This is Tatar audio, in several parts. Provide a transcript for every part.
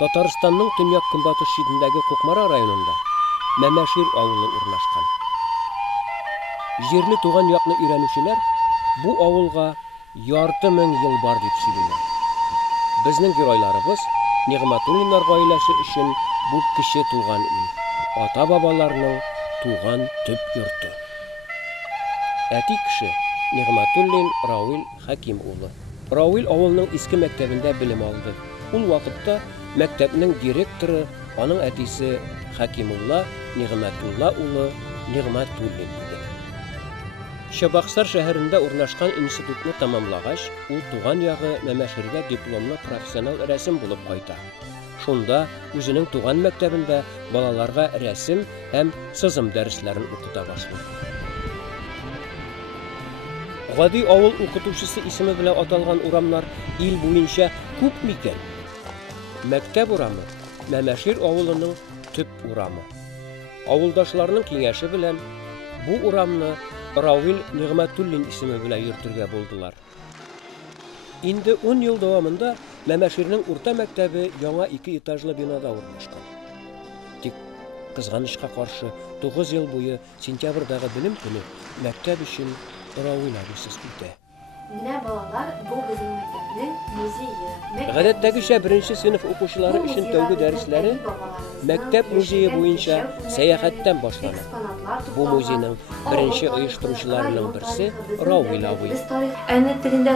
Татарстанның төньяк-көнбатыш чигендәге Кукмара районында Мәмәшир авылы урнашкан. Җирле туган якны өйрәнүчеләр бу авылга ярты мең ел бар дип сөйлиләр. Безнең геройларыбыз Нигъмәтуллиннар гаиләсе өчен бу кече туган ил, ата-бабаларның туган төп йорты. Әти кеше Нигъмәтуллин Рауил Хәким улы. Рауил авылның иске мәктәбендә белем алды. Ул вакытта мәктәпнең директоры аның әтисе Хәкимулла Нигъмәтулла улы Нигъмәтуллин иде. Чабаксар шәһәрендә урнашкан институтны тәмамлагач, ул туган ягы Мәмәширгә дипломлы профессионал рәсем булып кайта. Шунда үзенең туган мәктәбендә балаларга рәсем һәм сызым дәресләрен укыта башлый. Гади авыл укытучысы исеме белән аталган урамнар ил буенча күп микән? Мәктәп урамы Мәмәшир авылының төп урамы. Авылдашларның киңәше белән бу урамны Рауил Нигъмәтуллин исеме белән йөртергә булдылар. Инде 10 ел дәвамында Мәмәширнең урта мәктәбе яңа 2 этажлы бинада урнашкан. Тик кызганычка каршы 9 ел буе сентябрьдәге белем көне мәктәп өчен Рауил абыйсыз үтә. Менә балалар, бу безнең мәктәпнең музее. Гадәттәгечә беренче сыйныф укучылары өчен тәүге дәресләре мәктәп музее буенча сәяхәттән башлана. Бу музейның беренче оештыручыларының берсе Рауил абый. Әнә телендә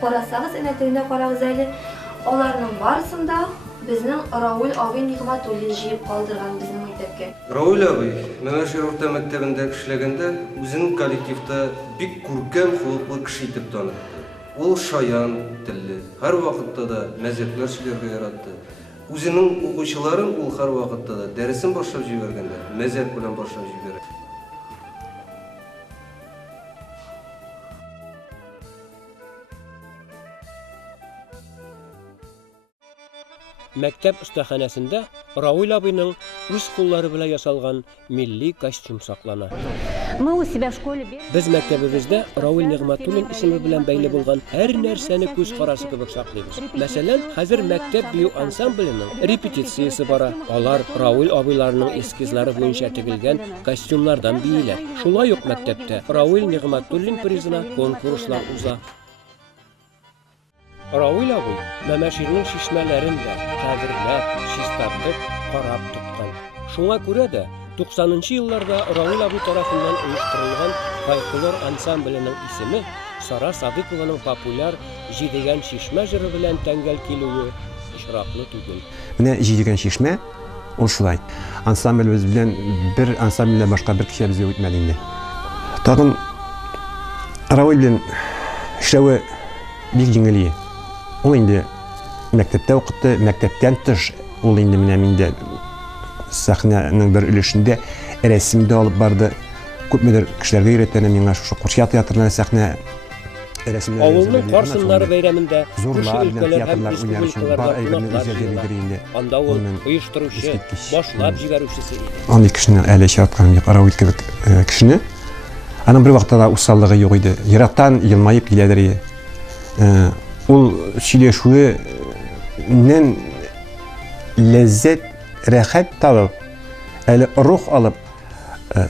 карасагыз, карагыз әле, аларның барысында безнең Рауил абый Нигъмәтуллин җыеп калдырган безнең мәктәпкә. Рауил абый Мәмәшир урта мәктәбендә эшләгәндә үзенең коллективта бик күркәм холыклы кеше итеп танытты. Ул шаян телле, һәр вакытта да мәзәкләр сөйләргә яратты. Үзенең укучыларын ул һәр вакытта да дәресен башлап җибәргәндә, мәзәк белән башлап җибәрә. Мәктәп остаханәсендә Рауил абыйның үз куллары белән ясалган милли костюм саклана. Без мәктәбебездә Рауил Нигъмәтуллин исеме белән бәйле булган һәр нәрсәне күз карасы кебек саклыйбыз. Мәсәлән, хәзер мәктәп бию ансамбленең репетициясе бара. Алар Рауил абыйларның эскизлары буенча тегелгән костюмнардан бииләр. Шулай ук мәктәптә Рауил Нигъмәтуллин призына конкурслар уза. Рауил абый Мәмәширнең шишмәләрен дә кадерләп, чистартып, карап тоткан. Шуңа күрә дә 90нчы елларда Рауил абый тарафыннан оештырылган фольклор ансамбленең исеме Сара Садыйкованың популяр Җидегән шишмә җыры белән тәңгәл килүе очраклы түгел. Менә Җидегән шишмә ул шулай. Ансамблебез белән бер ансамбльдә башка бер кеше безгә үтмәде инде. Тагын Рауил белән эшләүе бик җиңел. Ул инде мәктәптә укытты, мәктәптән тыш ул инде менә миндә сәхнәнең бер өлешендә рәсемдә алып барды. Күпмедер кешеләргә өйрәткән миңа шушы Курчат театрында сәхнә рәсемләре. Авылның Карсыннары бәйрәмендә күрше өлкәләр һәм республикаларда анда ул оештыручы, башлап җибәрүчесе иде. Андый кешене әле чаткан дип Рауил кебек кешене. Аның бер вакытта усаллыгы юк иде. Ерактан елмаеп киләдер. Ул сөйләшүеннән ләззәт, рәхәт табып, әле рух алып,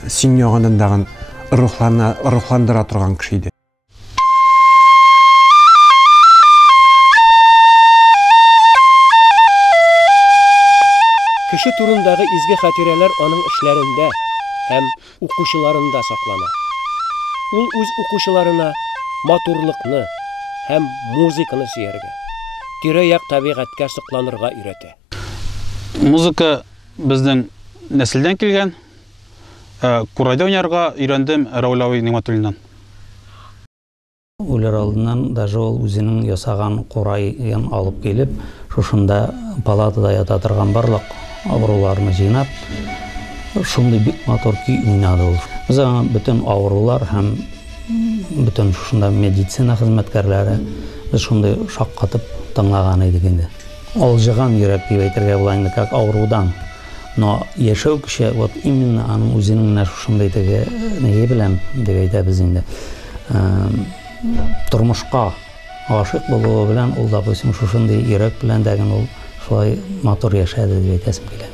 син ягыннан дагы рухландыра торган кеше иде. Кеше турындагы изге хатирәләр аның эшләрендә һәм укучыларында саклана. Ул үз укучыларына матурлыкны һәм музыканы сөяргә, тирә-як табигатькә сокланырга өйрәтә. Музыка безнең нәселдән килгән. Курайда уйнарга өйрәндем Рауил Нигъмәтуллиннан. Үләр алдыннан даже ул үзенең ясаган курайын алып килеп, шушында палатада ята торган барлык авыруларны җыйнап, шундый бик матур көй уйнады ул. Без бөтен авырулар һәм бөтен шушында медицина хезмәткәрләре без шундый шаккатып тыңлаган идек инде. Алҗыган йөрәк дип әйтергә була инде, как авырудан. Но яшәү кеше вот именно аның үзенең шушындай теге неге белән дип әйтәбез инде. Тормышка гашык булуы белән ул да шушындай йөрәк белән дәген ул шулай матур яшәде дип әйтәсем килә.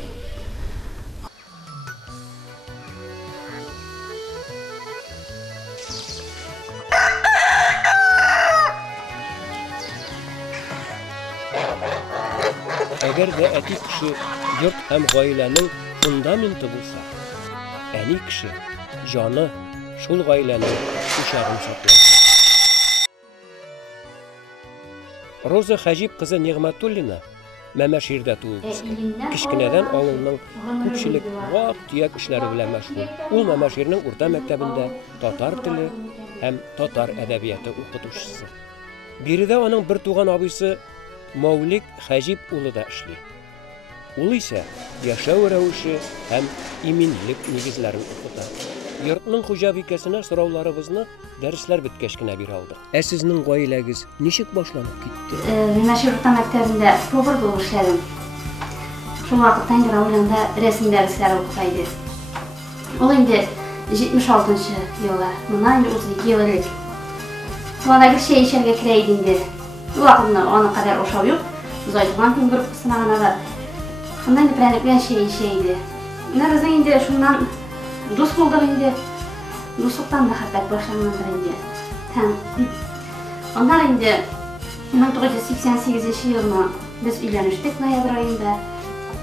Әгәр дә әти кеше йорт һәм гаиләнең фундаменты булса, әни кеше җаны шул гаиләнең учагын саклый. Роза Хаҗип кызы Нигъмәтуллина Мәмәширдә туылды. Кичкенәдән авылның күпчелек вак-төяк эшләре белән мәшгуль. Ул Мәмәширнең урта мәктәбендә татар теле һәм татар әдәбияты укытучысы. Биредә аның бер туган абыйсы Мәүлик Хаҗип улы да эшли. Ул исә яшәү рәвеше һәм иминлек нигезләрен укыта. Йортның хуҗабикәсенә сорауларыбызны дәресләр беткәч кенә бирә алдык. Ә сезнең гаиләгез ничек башланып китте? Мәмәшир урта мәктәбендә повар булып эшләдем. Шул вакытта инде районда рәсем дәресләре укыта иде. Ул инде 76-нчы еллар, моннан инде 32 ел элек. Тугандагы шәй эчәргә керә иде инде. Ул вакытны аны кадәр ошау юк. Зайтман күн группасына гына да. Шуннан инде пряник белән шәй эчә иде. Нәрсә инде шуннан дус булдык инде. Дуслыктан мәхәббәт башлангандыр инде. Һәм аннан инде 1988 елда без өйләнештек ноябрь аенда.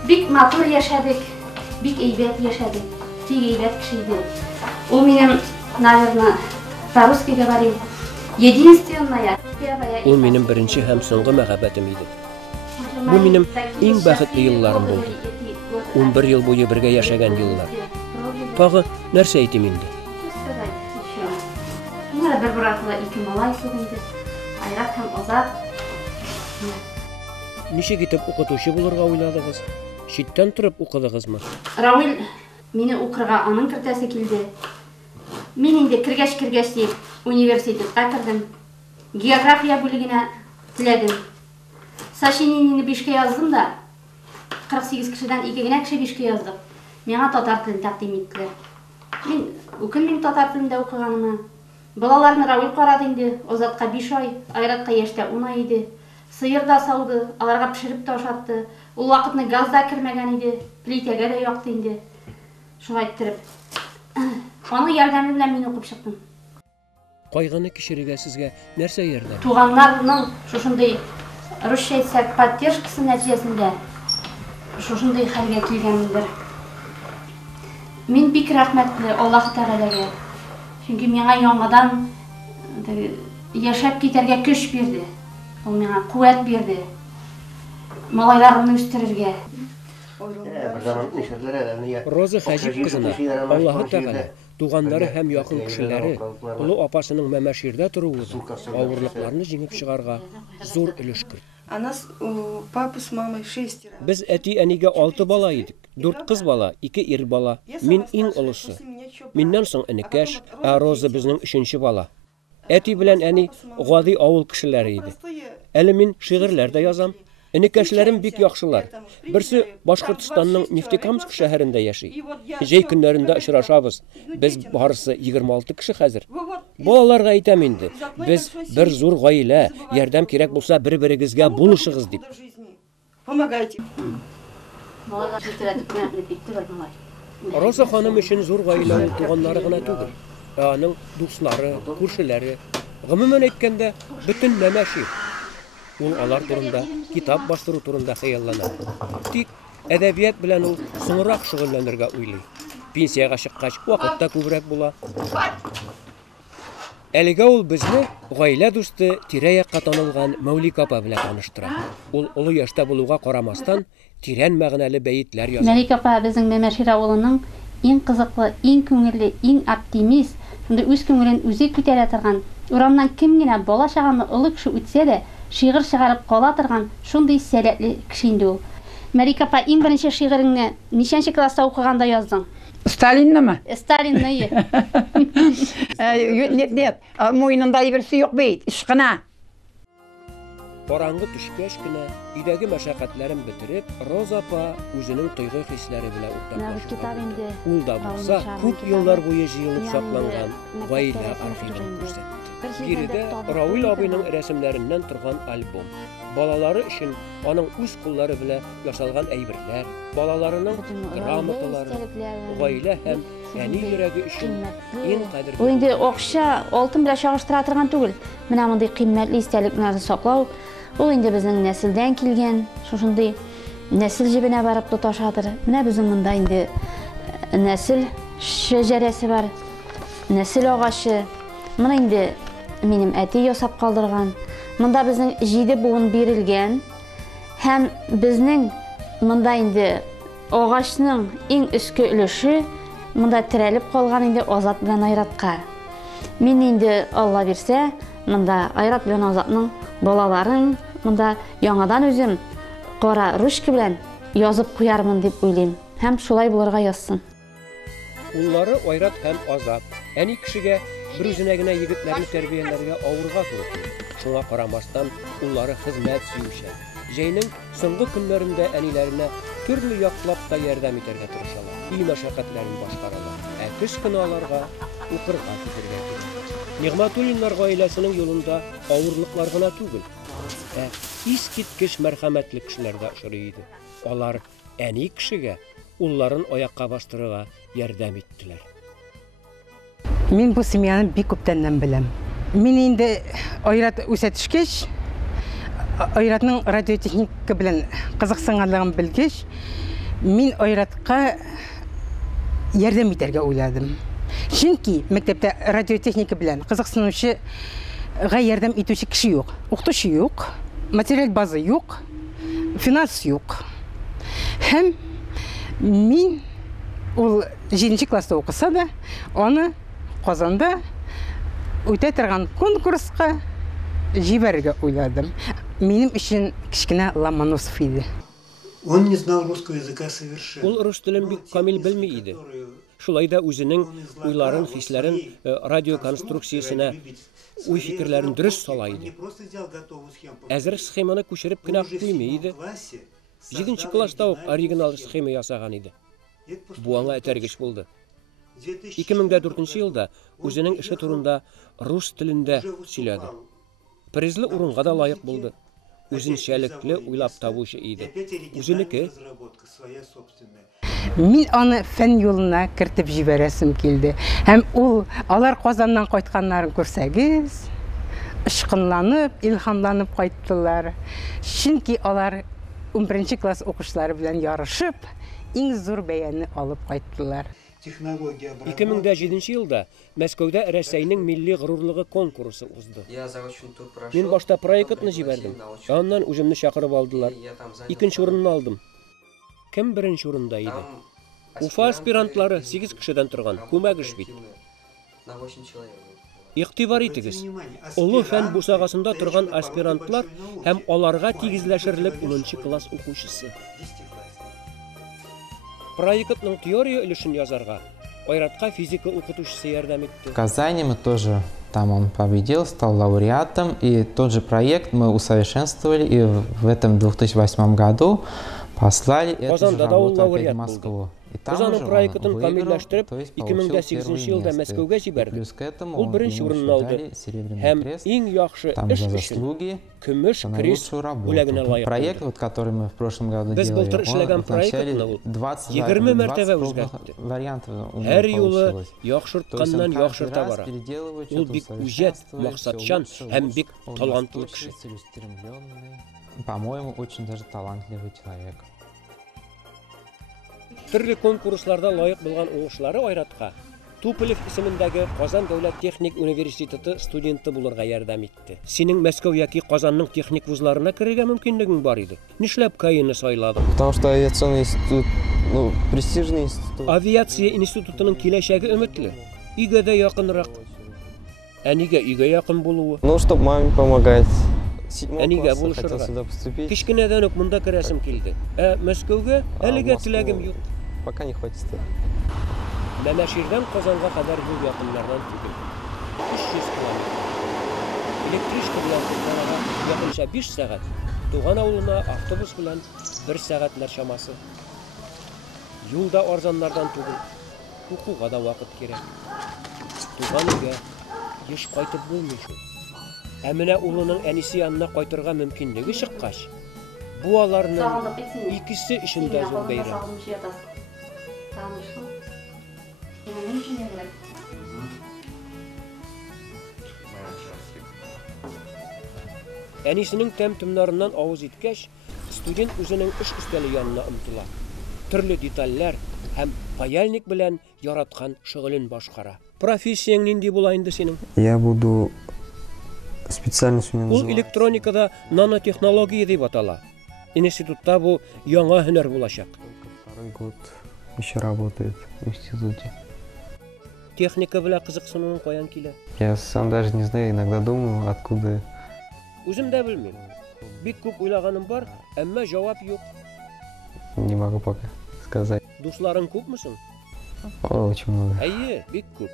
Бик матур яшәдек, бик әйбәт яшәдек, бик әйбәт кеше иде. Ул минем, наверное, по-русски говорим, единственная. Ул минем беренче һәм соңгы мәхәббәтем иде. Бу минем иң бәхетле елларым булды. 11 ел буе бергә яшәгән еллар. Тагы нәрсә әйтим инде? Менә бер браклы ике малай күренде. Айрат һәм Азат. Ничек итеп укытучы булырга уйладыгыз? Читтән торып укыдыгызмы? Равил мине укырга аның кертәсе килде. Мин инде кергәч дип университетка кирдем. География бүлегенә теләдем. Сочинениене 5-кә яздым да 48 кешедән 2 генә кеше 5-кә яздык. Миңа татар телен тәкъдим иттеләр. Мин татар телендә укыганыма. Балаларны Равил карады инде. Азатка 5 ай, Айратка яшьтә 10 ай иде. Сыер да сауды, аларга пешереп тә ашатты. Ул вакытны газ да кирмәгән иде, плитәгә дә якты инде. Шулай иттереп. Аның ярдәме белән мин укып чыктым. Кайгыны кичерергә сезгә нәрсә ярдәм? Туганнарның шушындый русча әйтсәк поддержкасы нәтиҗәсендә шушындый хәлгә килгәнмендер. Мин бик рәхмәтле Аллаһ Тәгаләгә. Чөнки миңа яңадан яшәп китәргә көч бирде. Ул миңа куәт бирде. Малайларымны үстерергә. Роза Хаҗип кызына Аллаһ Тәгалә туганнары һәм якын кешеләре олы апасының Мәмәширдә торуы авырлыкларны җиңеп чыгарга зур өлеш кертте. А нас у папы с мамой 6. Без әти-әнигә 6 бала идек. 4 кыз бала, 2 ир бала. Мин иң олысы. Миннән соң энекәш, ә Роза безнең 3нче бала. Әти белән әни гади авыл кешеләре иде. Әле мин шигырьләр дә язам. Энекәшләрем бик яхшылар. Берсе Башкортстанның Нефтекамск шәһәрендә яши. Җәй көннәрендә очрашабыз. Без барысы 26 кеше хәзер. Балаларга әйтәм инде. Без бер зур гаилә, ярдәм кирәк булса бер-берегезгә булышыгыз дип. Помогайте. Роза ханым өчен зур гаилә ул туганнары гына түгел. Аның дуслары, күршеләре, гомумән әйткәндә, бөтен Мәмәшир. Ул алар турында, китап бастыру турында хыяллана. Тик әдәбият белән ул соңрак шөгыльләнергә уйлый. Пенсияга чыккач вакыт та күбрәк була. Әлегә ул безне гаилә дусты, тирә-якка танылган Мәүлик апа белән таныштыра. Ул олы яшьтә булуга карамастан, тирән мәгънәле бәйетләр яза. Мәлик апа безнең Мәмәшир авылының иң кызыклы, иң күңелле, иң оптимист, шундый үз күңелен үзе күтәрә торган, урамнан кем генә бала чаганы олы кеше үтсә дә, шигырь чыгарып кала торган шундый сәләтле кеше инде ул. Мәлик апа, иң беренче шигыреңне ничәнче класста укыганда яздың? Сталиннымы? Сталинны. Нет, муйнында берсе юк бит, ишкына. Караңгы төшкәч кенә, өйдәге мәшәкатьләрен бетереп, Роза апа үзенең тойгы хисләре белән уртаклашты. Ул да булса, күп еллар буе җыелып сакланган гаилә архивын күрсәтте. Биредә Равил абыйның рәсемнәреннән торган альбом. Балалары өчен аның үз куллары белән ясалган әйберләр, балаларының грамоталары, гаилә һәм әни йөрәге өчен иң кадерле. Ул инде акча, алтын белән чагыштыра торган түгел. Менә мондый кыйммәтле истәлекләрне саклау, ул инде безнең нәселдән килгән, шушындый нәсел җибенә барып тоташадыр. Менә безнең монда инде нәсел шәҗәрәсе бар, нәсел агачы. Моны инде минем әти ясап калдырган. Монда безнең 7 буын бирелгән һәм безнең монда инде агачның иң өске өлеше монда терәлеп калган инде Азат белән Айратка. Мин инде Алла бирсә, монда Айрат белән Азатның балаларын монда яңадан үзем кара ручка белән язып куярмын дип уйлыйм. Һәм шулай булырга язсын. Уллары Айрат һәм Азат әни кешегә бер үзенә генә егетләрне тәрбияләргә авырга туры килә. Шуңа карамастан, уллары хезмәт сөючән. Җәйнең соңгы көннәрендә әниләренә төрле яклап та ярдәм итәргә тырышалар. Үй мәшәкатьләрен башкаралар. Ә көч көне аларга укырга китәргә кирәк. Нигъмәтуллиннар гаиләсенең юлында авырлыклар гына түгел, ә искиткеч мәрхәмәтле кешеләр дә очрый иде. Алар әни кешегә улларын аякка бастырырга ярдәм иттеләр. Мин бу семьяны бик күптәннән беләм. Мин инде Айрат үсә төшкәч, Айратның радиотехника белән кызыксынганлыгын белгәч, мин Айратка ярдәм итәргә уйладым. Чөнки мәктәптә радиотехника белән кызыксынучыга ярдәм итүче кеше юк, укытучы юк, материаль база юк, финанс юк. Һәм мин ул 7 класста укыса да, аны Казанда үтә торган конкурска җибәрергә уйладым. Минем өчен кичкенә Ломоносов иде. Он не знал русского языка совершенно. Ул рус телен бик камил белми иде. Шулай да үзенең уйларын, хисләрен радиоконструкциясенә, уй фикерләрен дөрес сала иде. Әзер схеманы күчереп кенә куймый иде. 7 класста ук оригинал схема ясаган иде. Бу аңа этәргеч булды. 2004 елда үзенең эше турында рус телендә сөйләде. Призлы урынга да лайык булды. Үзенчәлекле уйлап табучы иде. Үзенеке. Мин аны фән юлына кертеп җибәрәсем килде. Һәм ул алар Казаннан кайтканнарын күрсәгез, ышкынланып, илһамланып кайттылар. Чөнки алар 11 класс укучылары белән ярышып, иң зур бәяне алып кайттылар. 2007 елда Мәскәүдә Рәсәйнең милли горурлыгы конкурсы узды. Мин башта проектны җибәрдем. Аннан үземне чакырып алдылар. 2нче урынны алдым. Кем беренче урында иде? Уфа аспирантлары 8 кешедән торган, күмәк эш бит. Игътибар итегез. Олы фән бусагасында торган аспирантлар һәм аларга тигезләшерлек 10нчы класс укучысы. Проектның теория өлешен язарга Айратка физика укытучысы ярдәм итте. В Казани мы тоже, там он победил, стал лауреатом, и тот же проект мы усовершенствовали, и в этом 2008 году послали эту же работу опять в Москву. Казанның проектын камилләштереп, 2008 елда Мәскәүгә җибәрде. Ул беренче урынны алды. Һәм иң яхшы эш өчен көмеш крест бүләгенә лайык. Проект, вот, который мы в прошлом году Без былтыр эшләгән проектны ул 20 мәртәбә үзгәртте. Һәр юлы яхшыртканнан яхшырта бара. Ул бик үҗәт, максатчан һәм бик талантлы кеше. По-моему, очень даже талантливый человек. Төрле конкурсларда лайык булган уңышлары Айратка Туполев исемендәге Казан дәүләт техник университеты студенты булырга ярдәм итте. Синең Мәскәү яки Казанның техник вузларына керергә мөмкинлегең бар иде. Нишләп Каинны сайладың? Потому что авиационный институт, престижный институт. Авиация институтының киләчәге өметле. Өйгә дә якынрак. Әнигә өйгә якын булуы. Ну, чтобы маме помогать. Әнигә булышырга. Кичкенәдән үк монда керәсем килде. Мәскәүгә әлегә теләгем юк. Пока не хочется. Мәмәширдән Казанга кадәр бу якыннардан түгел. 300 километр. электричка белән Кукмарага якынча 5 сәгать, туган авылына автобус белән 1 сәгатьләр чамасы. Юлда арзаннардан түгел, укуга да вакыт кирәк. Туган өйгә еш кайтып булмый шул. Ә менә улының әнисе янына кайтырга мөмкинлеге чыккач, бу аларның икесе өчен дә зур бәйрәм. Әнисенең тәм-томнарыннан авыз иткәч, студент үзенең эш өстәле янына омтыла. Төрле детальләр һәм паяльник белән яраткан шөгылен башкара. Профессияң нинди була инде синең? Я буду специальность у меня Ул электроникада нанотехнология дип атала. Институтта бу яңа һөнәр булачак. Второй год еще работает в институте. Техника белән кызыксынуың каян килә? Я сам даже не знаю, иногда думаю, откуда. Үзем дә белмим. Бик күп уйлаганым бар, әмма җавап юк. Не могу пока сказать. Дусларың күпме соң? Очень много. Әйе, бик күп.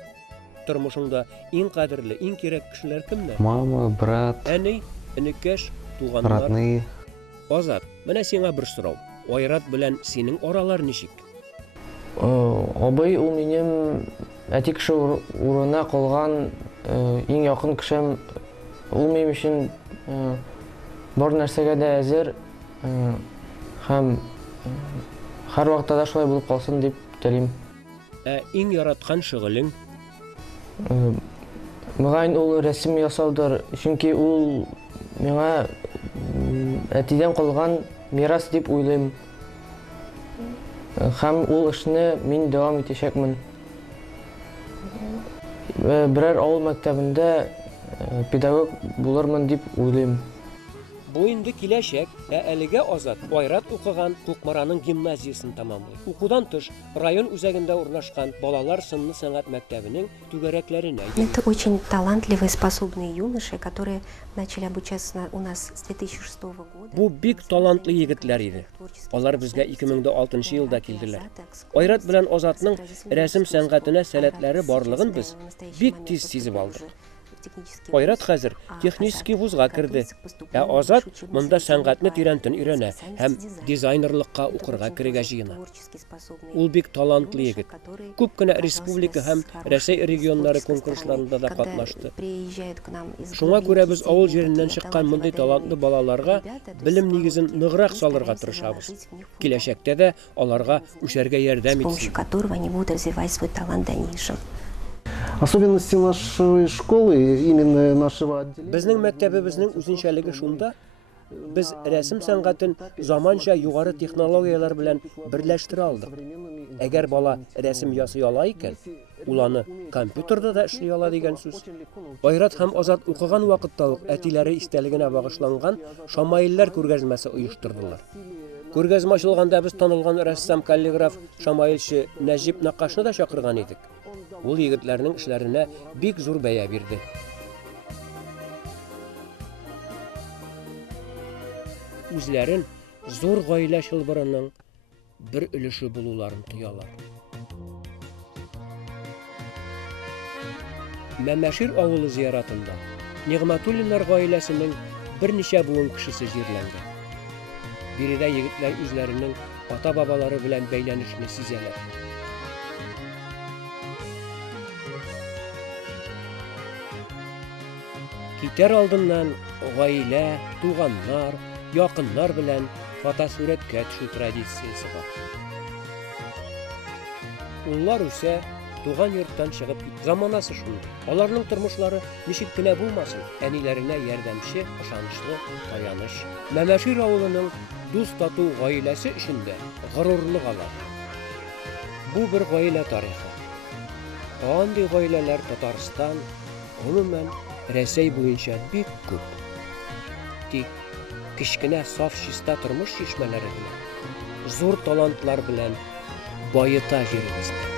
Тормышыңда иң кадерле, иң кирәк кешеләр кемнәр? Мама, брат, Әни, энекәш, туганнар. родные. Азат, менә сиңа бер сорау. Айрат белән синең аралар ничек? Абый ул минем әти кеше урынына калган иң якын кешем. Ул минем өчен бар нәрсәгә дә әзер һәм һәр вакытта да шулай булып калсын дип телим. Иң яраткан шөгылең? Мөгаен ул рәсем ясаудыр, чөнки ул миңа әтидән калган мирас дип уйлыйм. Һәм ул эшне мин дәвам итәчәкмен. Берәр авыл мәктәбендә педагог булырмын дип уйлыйм. Бу инде киләчәк, әлегә Азат Айрат укыган Кукмараның гимназиясын тамамлый. Укудан тыш район үзәгендә урнашкан балалар сынлы сәнгать мәктәбенең түгәрәкләренә. Это очень талантливые, способные юноши, которые начали обучаться у нас с 2006 года. Бу бик талантлы егетләр иде. Алар безгә 2006 елда килделәр. Айрат белән Азатның рәсем сәнгатенә сәләтләре барлыгын без бик тиз сизеп алдык. Айрат хәзер технический вузга керде. Азат монда сәнгатьне тирәнтен өйрәнә һәм дизайнерлыкка укырга керергә җыена. Ул бик талантлы егет. Күп кенә республика һәм Россия регионнары конкурсларында да катнашты. Шуңа күрә без авыл җиреннән чыккан мондый талантлы балаларга белем нигезен ныграк салырга тырышабыз. Киләчәктә дә аларга үсәргә ярдәм итсен. Особенности нашей школы, именно нашего отделения. Безнең мәктәбебезнең үзенчәлеге шунда, без рәсем сәнгатен заманча югары технологиялар белән берләштерә алдык. Әгәр бала рәсем ясый ала икән, ул аны компьютерда да эшли ала дигән сүз. Айрат һәм Азат укыган вакытта ук әтиләре истәлегенә багышланган Шамаилләр күргәзмәсе оештырдылар. Күргәзмә ачылганда без танылган рәссам каллиграф Шамаилчы Нәҗип Накашны да чакырган идек. Ул егетләрнең эшләренә бик зур бәя бирде. Үзләрен зур гаилә чылбырының бер өлеше булуларын тоялар. Мәмәшир авылы зияратында Нигъмәтуллиннар гаиләсенең берничә буын кешесе җирләнгән. Биредә егетләр үзләренең ата-бабалары белән бәйләнешне сизәләр. Китер алдыннан гаилә, туганнар, якыннар белән фотосурәткә төшү традициясе бар. Уллар үсә, туган йорттан чыгып кит. Заманасы шундый. Аларның тормышлары ничек кенә булмасын, әниләренә ярдәмче, ышанычлы, таяныч. Мәмәшир авылының дус тату гаиләсе эчендә горурлык ала. Бу бер гаилә тарихы. Андый гаиләләр Татарстан, гомумән Рәсәй буенча бик күп. Тик кичкенә саф чиста тормыш чишмәләре белән, зур талантлар белән байыта җиребезне.